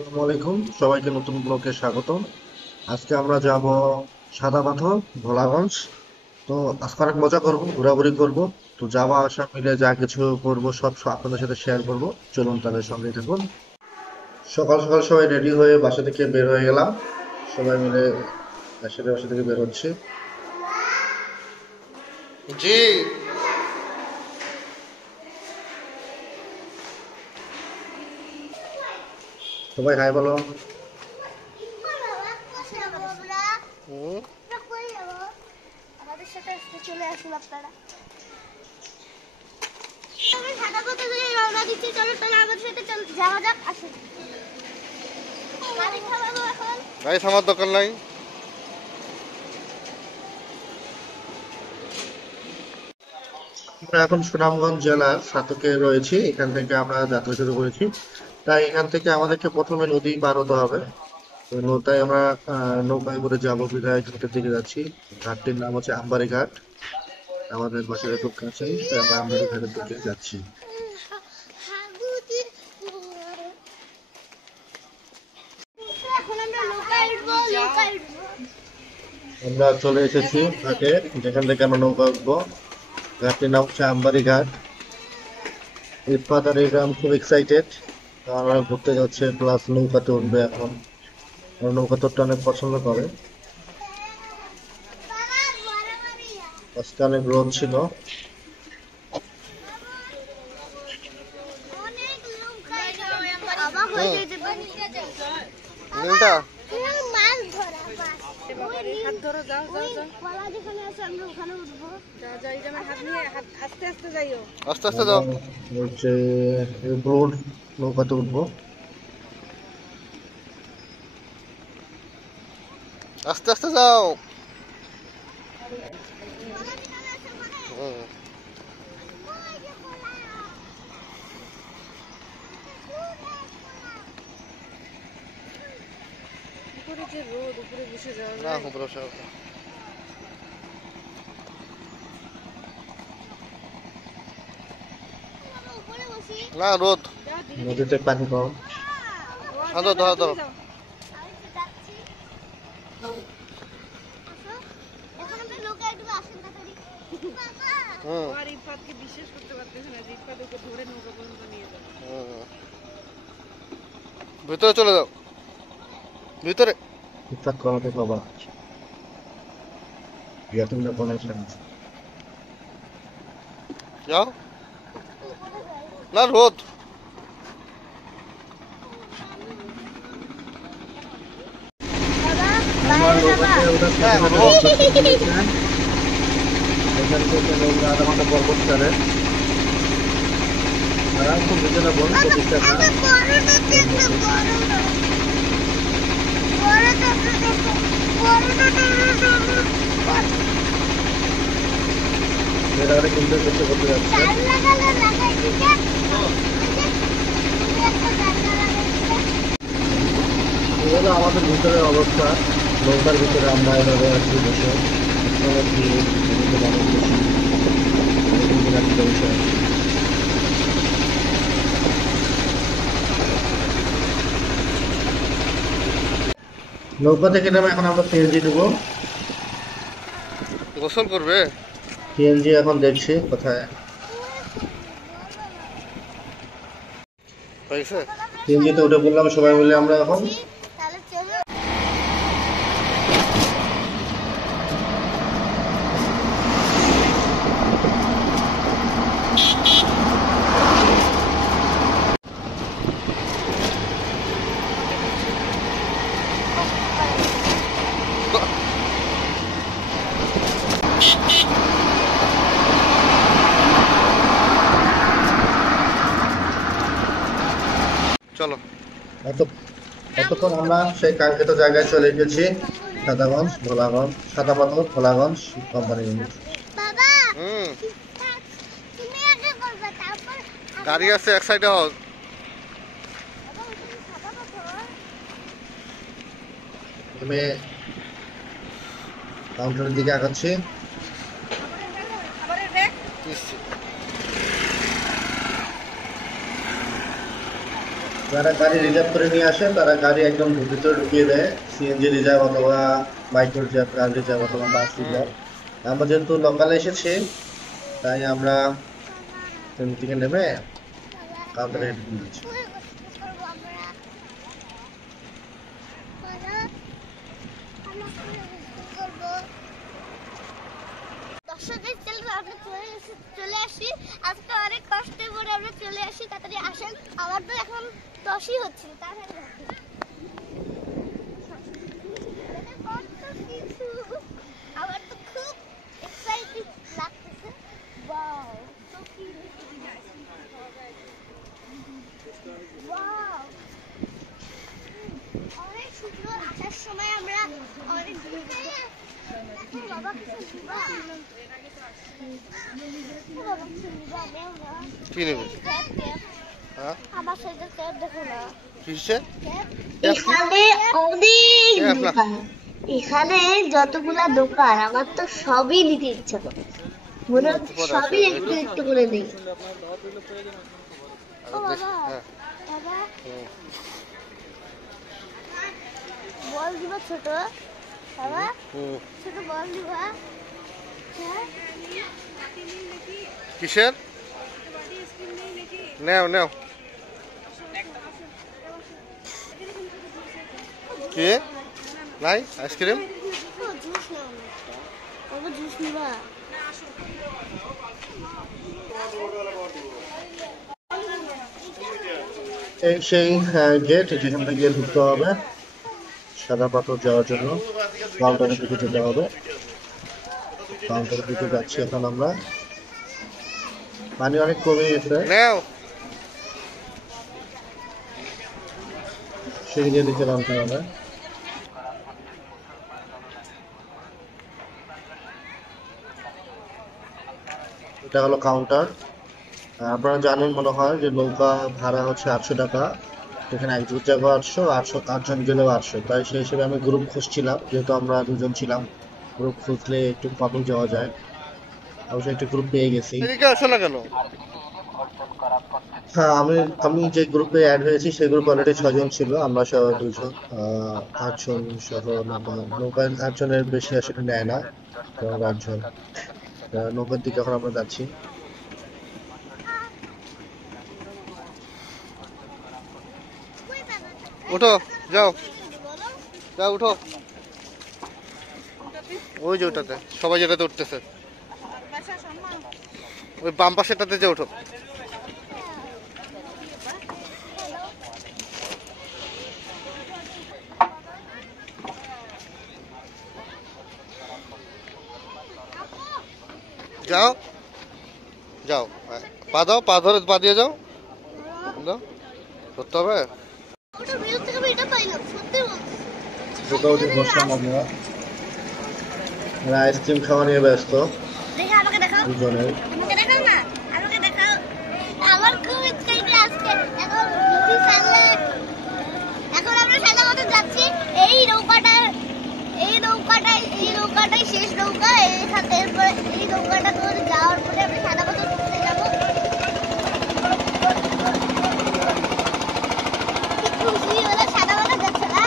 আসসালামু আলাইকুম, সবাইকে নতুন ব্লগে স্বাগতম। আজকে আমরা যাব সাদা পাথর, ভোলাগঞ্জ। তো আজকে অনেক মজা করব, ঘোরাঘুরি করব। তো যাওয়া আসা মিলে যা কিছু করব সব আপনাদের সাথে শেয়ার করব। চলুন তাদের সঙ্গে থাকুন। সকাল সকাল সবাই রেডি হয়ে বাসা থেকে বের হয়ে গেলাম। সবাই মিলে একসাথে বাসা থেকে বের হচ্ছে। জি। সবাই হাই বলো। হুম। আমাদের সাথে আজকে চলে আসুন আপনারা। আমি সাদা পথে দিয়ে রওনা দিচ্ছি, চলো তাহলে আমাদের সাথে যাওয়া যাক। আসুন গাড়ি থামাবো এখন। গাড়ি থামার দরকার নাই। আমরা এখন সুনামগঞ্জ জেলার সাতকে রয়েছি। এখান থেকে আমরা যাত্রা শুরু করেছি। তাই এখান থেকে আমাদেরকে প্রথমে নদী পার হতে হবে। তো নৌকায় আমরা নৌকায় করে যাবো বিধায় ঘাটের দিকে যাচ্ছি। ঘাটটির নাম হচ্ছে আমবাড়ি ঘাট। আমাদের বাসার খুব কাছেই, তাই আমরা আমবাড়ি ঘাটের দিকে যাচ্ছি। এখন আমরা নৌকায় উঠবো, নৌকায় উঠবো। আমরা চলে এসেছি ঘাটে, যেখান থেকে আমরা নৌকা উঠবো। ঘাটটির নাম হচ্ছে আমবাড়ি ঘাট। ইরফাত আর ইকরাম খুব এক্সাইটেড, আমরা ঘুরতে যাচ্ছে প্লাস নৌকাতে উঠবে এখন। ওরা নৌকাতে উঠতে অনেক পছন্দ করে। আজকে অনেক রোদ ছিল। অনেক নৌকায় অবাক হয়ে যেতে পারি। নীলটা মাছ ধরা মাছ। হাত ধরো, যাও যাও যাও। কলা যেখানে আছে আমরা ওখানে উঠবো। যাও যাও, এই যে আমার হাত নিয়ে আস্তে আস্তে যাইও। আস্তে আস্তে যাও। হচ্ছে ব্রোড নৌকাতে উঠবো। আস্তে আস্তে যাও। হুম। উপরে যে রোদ, উপরে বসে যাওয়া না যায়। উপরে বসে আছে। উপরে বসি। না রোদ। নদীতে পানি কম। হ্যাঁ ধরো ধরো ধরো। আমি তো যাচ্ছি। এখন আমরা নৌকায় উঠবো, আসেন তাড়াতাড়ি। বাবা হুম আর ইফাতকে বিশ্বাস করতে পারতেছে না যে ইফাত ওকে ধরে নৌকা পর্যন্ত নিয়ে যাবে। হুম। ভিতরে চলে যাও, ভিতরে। ইফাত কমাতে বাবা ইয়াতুল্লাহ কনেকশন যাও। না রোদ। আমার নৌকাতে ওঠার সাথে সাথে রোদ চলে গেছে। এখান থেকে নৌকা আধা ঘন্টা পর পর ছাড়ে। আর খুব রিজনেবল 25 টাকা। এবারে কিন্তু করতে করতে যাচ্ছে। এই হলো আমাদের ভিতরের অবস্থা। নৌকার ভিতরে আমরা এভাবে আছি বসে। অনেক ভিড়, বিভিন্ন মানুষ বেশি। বিভিন্ন একটা বিষয়। নৌকা থেকে নামে এখন আমরা সিএনজি নেবো। গোসল করবে। সিএনজি এখন দেখছি কোথায় পাইছে। সিএনজিতে উঠে বললাম সবাই মিলে আমরা এখন। চলো। এত এতক্ষণ আমরা সেই কাঙ্ক্ষিত জায়গায় চলে এসেছি। সাদাগঞ্জ, ভোলাগঞ্জ, সাদা পাথর, ভোলাগঞ্জ কোম্পানি ইউনিট। বাবা হুম। তুমি আগে বলবে, তারপর গাড়ি আছে এক সাইডে হও। আমি কাউন্টারের দিকে আগাচ্ছি। খাবারের ব্যাগ যারা গাড়ি রিজার্ভ করে নিয়ে আসে তারা গাড়ি একদম ভিতরে ঢুকিয়ে দেয়, সিএনজি রিজার্ভ অথবা মাইক্রো রিজার্ভ, কার রিজার্ভ অথবা বাস রিজার্ভ। আমরা যেহেতু লোকালে এসেছি তাই আমরা ট্রেন থেকে নেমে কাউন্টারে ঢুকে দিচ্ছি। দর্শকদের চ্যানেলে আমরা চলে আসি। আজকে অনেক কষ্ট করে আমরা চলে আসি, তাড়াতাড়ি আসেন। আমার তো এখন 10ই হচ্ছে, তাড়াতাড়ি আসেন। আমার তো খুব এক্সাইটিং লাগতেছে। Wow, so cute. ওয়াও, অনেক সুন্দর। আসার সময় আমরা অনেক বাবা কিছু নিবা? বাবা কিছু নিবা? নেও না। কি নেবে? হ্যাঁ আমার সাথে ক্যাব দেখো না। কিসের? এখানে অনেক দোকান, এখানে যতগুলা দোকান আমার তো সবই নিতে ইচ্ছা করে, মনে হচ্ছে সবই একটু একটু করে নেই। ও বাবা, হ্যাঁ বাবা বল দিবা ছোট? বাবা ছোট বল দিবা? হ্যাঁ কিসের? নেও নেও। কি নাই আইসক্রিম? জুস নাও না একটা। বাবা জুস নিবা? এই সেই গেট, যেখান থেকে ঢুকতে হবে সাদা পাথর যাওয়ার জন্য। কাউন্টারের দিকে যেতে হবে। কাউন্টারের দিকে যাচ্ছি এখন আমরা। পানি অনেক কমে গেছে, নেও। সিঁড়ি দিয়ে নিচে নামতে হবে। এটা হলো কাউন্টার। আপনারা জানেন মনে হয় যে নৌকা ভাড়া হচ্ছে 800 টাকা। এখানে একজন যাবো 800, 8জন গেলেও 800। তাই সেই হিসেবে আমি গ্রুপ খুঁজছিলাম, যেহেতু আমরা দুজন ছিলাম। গ্রুপ খুঁজলে একটু কমে যাওয়া যায়। অবশ্যই একটা গ্রুপ পেয়ে গেছি। এদিকে আসো না কেন? হ্যাঁ, আমি যে গ্রুপে অ্যাড হয়েছি সেই গ্রুপে অলরেডি 6জন ছিল, আমরা সহ 2জন। 8জন সহ নৌকায় 8জনের বেশি আসলে নেয় না, তো 8জন। নৌকার দিকে এখন আমরা যাচ্ছি। উঠো, যাও যাও, উঠো। ওই যে ওটাতে সবাই যেটাতে উঠতেছে, ওই বাম পাশেটাতে যে ওঠো। যাও যাও, পা দাও, পা ধরে পা দিয়ে যাও। দাও, ধরতে হবে। ওটা ভিডিও থেকে আমি এটা পাইলাম, সত্যি বলছি। ঢুকে উঠে বসলাম আমরা। আইসক্রিম খাওয়া নিয়ে ব্যস্ত দেখে আমাকে দেখাও, দুজনের। আমাকে দেখাও না, আমাকে দেখাও। আমার খুব এক্সাইটেড আজকে। এখন যদি সামনে, এখন আমরা সাদা মতো যাচ্ছি। এই নৌকাটাই শেষ নৌকা। এরপরে এই নৌকাটা করে যাওয়ার পরে আমরা সাদা মতো ঘুরতে যাবো। কি খুশি হলো, সাদা মতো যাচ্ছে না?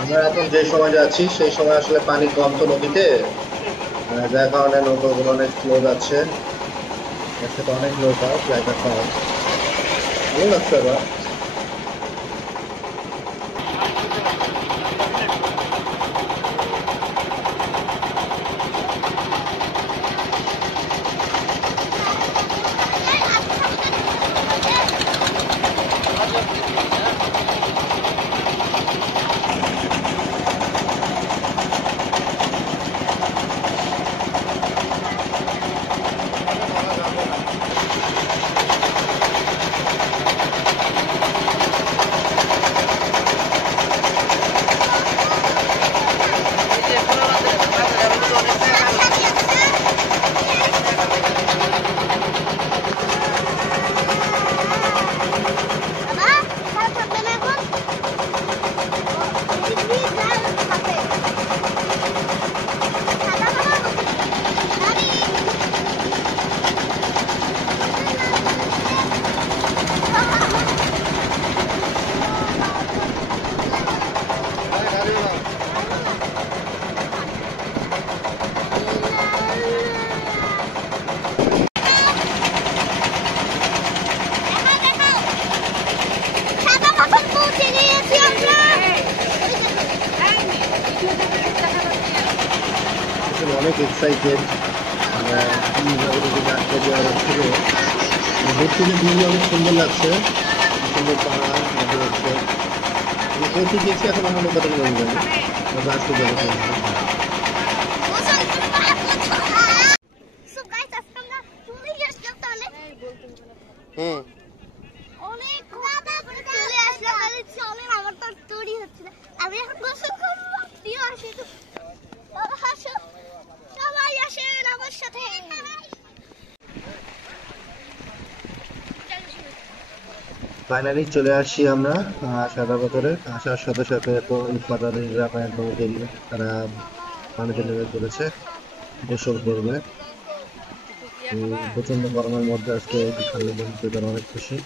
আমরা এখন যে সময় যাচ্ছি সেই সময় আসলে পানি কম তো নদীতে, যার কারণে নৌকাগুলো অনেক স্লো যাচ্ছে। একসাথে অনেক নৌকা, জায়গা কম। ভালো লাগছে আবার। এক্সাইটেড। আটকে দেওয়া হচ্ছিল, দেখতে যে ভিউ অনেক সুন্দর লাগছে, সুন্দর পাহাড় নদী হচ্ছে। প্রতি দেখছি এখন আমার কথা বলে যাবে, আসতে যাবে। So guys, আজকে আমরা চলে আসলাম তাহলে হুম অনেক চলে আসলাম তাহলে চলেন, আমার তো আর তৈরি হচ্ছে না, আমি এখন গোসল করবো। প্রিয় আসে তো হাসো, সবাই আসেন আমার সাথে। ফাইনালি চলে আসছি আমরা সাদা পাথরে। আসার সাথে সাথে তো ইটপাটারিরা একদম দেরি, তারা পানিতে নেমে পড়েছে, গোসল করবে। প্রচন্ড গরমের মধ্যে আজকে ঠান্ডা বলতে তারা অনেক খুশি।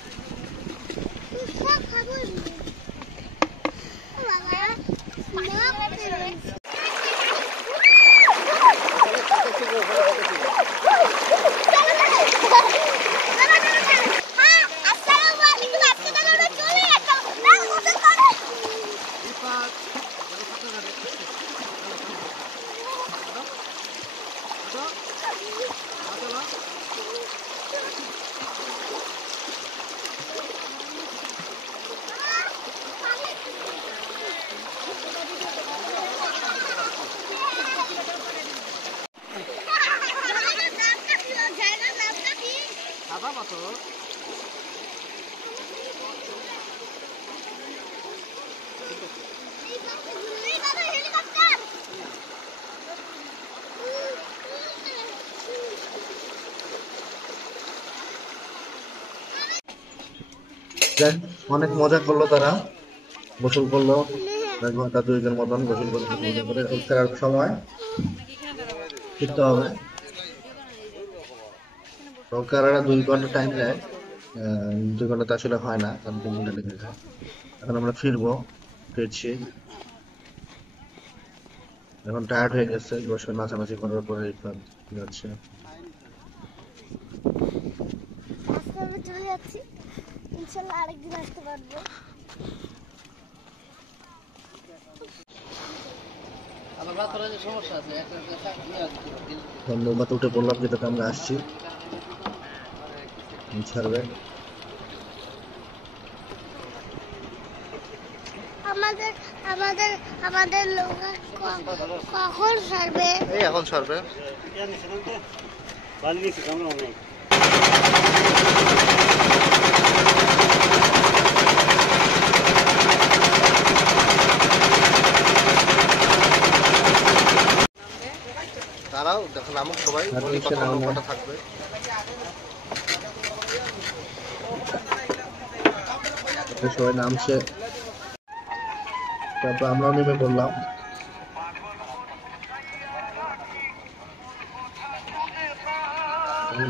যাক, অনেক মজা করলো তারা, গোসল করলো 1 ঘন্টা 2 ঘন্টার মতন গোসল করে ফেরার সময় ফিরতে হবে। নৌকারা 2 ঘন্টা টাইম নেয়, 2 ঘন্টা তো আসলে হয় না, কারণ 3 ঘন্টা লেগে যায়। এখন আমরা ফিরছি। এখন টায়ার্ড হয়ে গেছে, বসে নাচানাচি করার পরে যাচ্ছে। আজকে আমি চলে যাচ্ছি, ইনশাল্লাহ আরেকদিন আসতে পারবো। নৌকাতে উঠে বললাম যেটাতে আমরা আসছি, ছাড়বে। আমাদের আমাদের আমাদের নৌকা কখন ছাড়বে? এই এখন ছাড়বে। তারাও দেখো নামুক সবাই, নৌকাটা থাকবে। সবাই নামছে, তারপর আমরাও নেমে পড়লাম।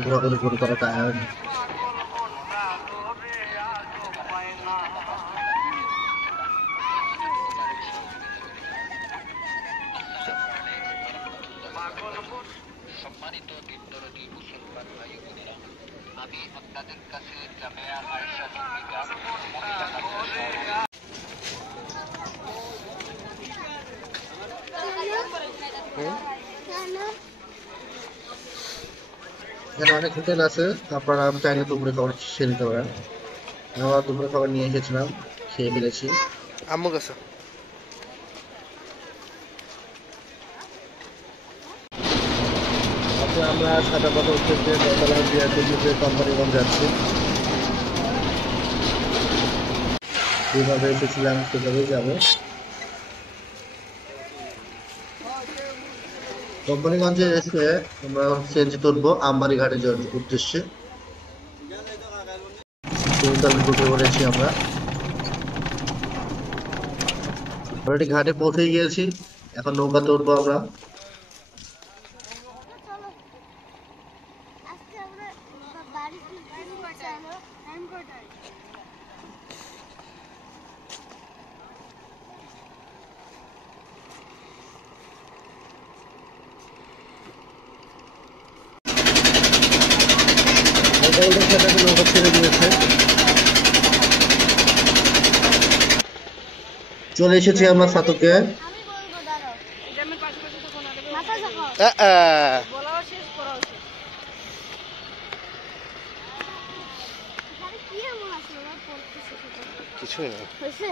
ঘোরাঘুরি করে তারা টায়ার্ড। এখানে অনেক হোটেল আছে, আপনারা চাইলে দুপুরে খাবার সেরে নিতে পারেন। আমরা দুপুরে খাবার নিয়ে এসেছিলাম, খেয়ে ফেলেছি। আম্মু গেছে। আমরা সাদা পাথর থেকে দোতলা দিয়ে দিল্লিতে কোম্পানিগঞ্জ যাচ্ছি। যেভাবে এসেছিলাম সেভাবেই যাবো। কোম্পানিগঞ্জে এসে আমরা সিএনজি তুলবো আমবাড়ি ঘাটে যাওয়ার উদ্দেশ্যে। ঢুকে পড়েছি আমরা, অলরেডি ঘাটে পৌঁছে গিয়েছি। এখন নৌকাতে উঠবো আমরা। আজকে আমরা বাড়ি নৌকা ছেড়ে দিয়েছে। চলে এসেছি আমরা সাতকে। আমি বলবো, দাঁড়াও, এটা আমার পাশাপাশি তো কোনো মাথা ঝাঁকাও। বলাও শেষ করাও শেষ। এখানে কি এমন আছে ওরা পড়তেছে সেটা? কিছুই না। হয়েছে?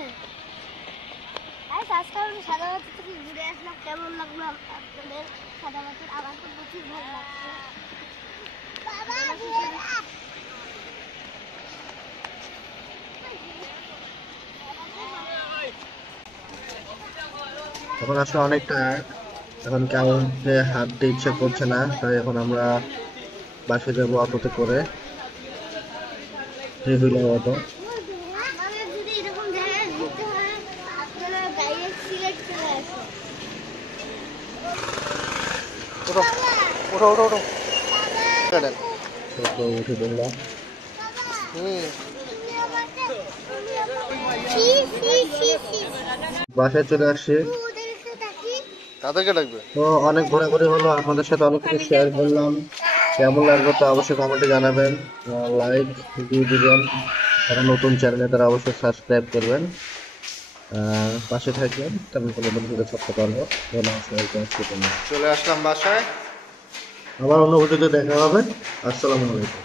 আজকে আমরা সাদামাটা থেকে ঘুরে আসলাম, কেমন লাগলো আপনাদের সাদামাটার? আমার তো প্রচুর ভালো লাগছে। বাবা এখন আসলে অনেকটা, এখন কেমন যে হাঁটতে ইচ্ছে করছে না, তাই এখন আমরা বাসে যাবো অটোতে করে, রেগুলার অটো। আমাদের যদি এরকম জায়গায় ঘুরতে হয়, আপনারা ডাইরেক্ট সিলেট চলে আসুন। ওঠো ওঠো ওঠো ওঠো। তো উঠে বললাম হুম। বাসায় চলে আসছি। কাদেরকে ডাকবে? তো অনেক ঘোরাঘুরি হলো, আপনাদের সাথে অনেক কিছু শেয়ার করলাম। কেমন লাগলো তো অবশ্যই কমেন্টে জানাবেন, লাইক দিয়ে দিবেন, যারা নতুন চ্যানেলে তারা অবশ্যই সাবস্ক্রাইব করবেন, পাশে থাকবেন, তেমন কোনো বন্ধুদের থাকতে পারবো। চলে আসলাম বাসায়। আবার অন্য ভিডিওতে দেখা হবে। আসসালামু আলাইকুম।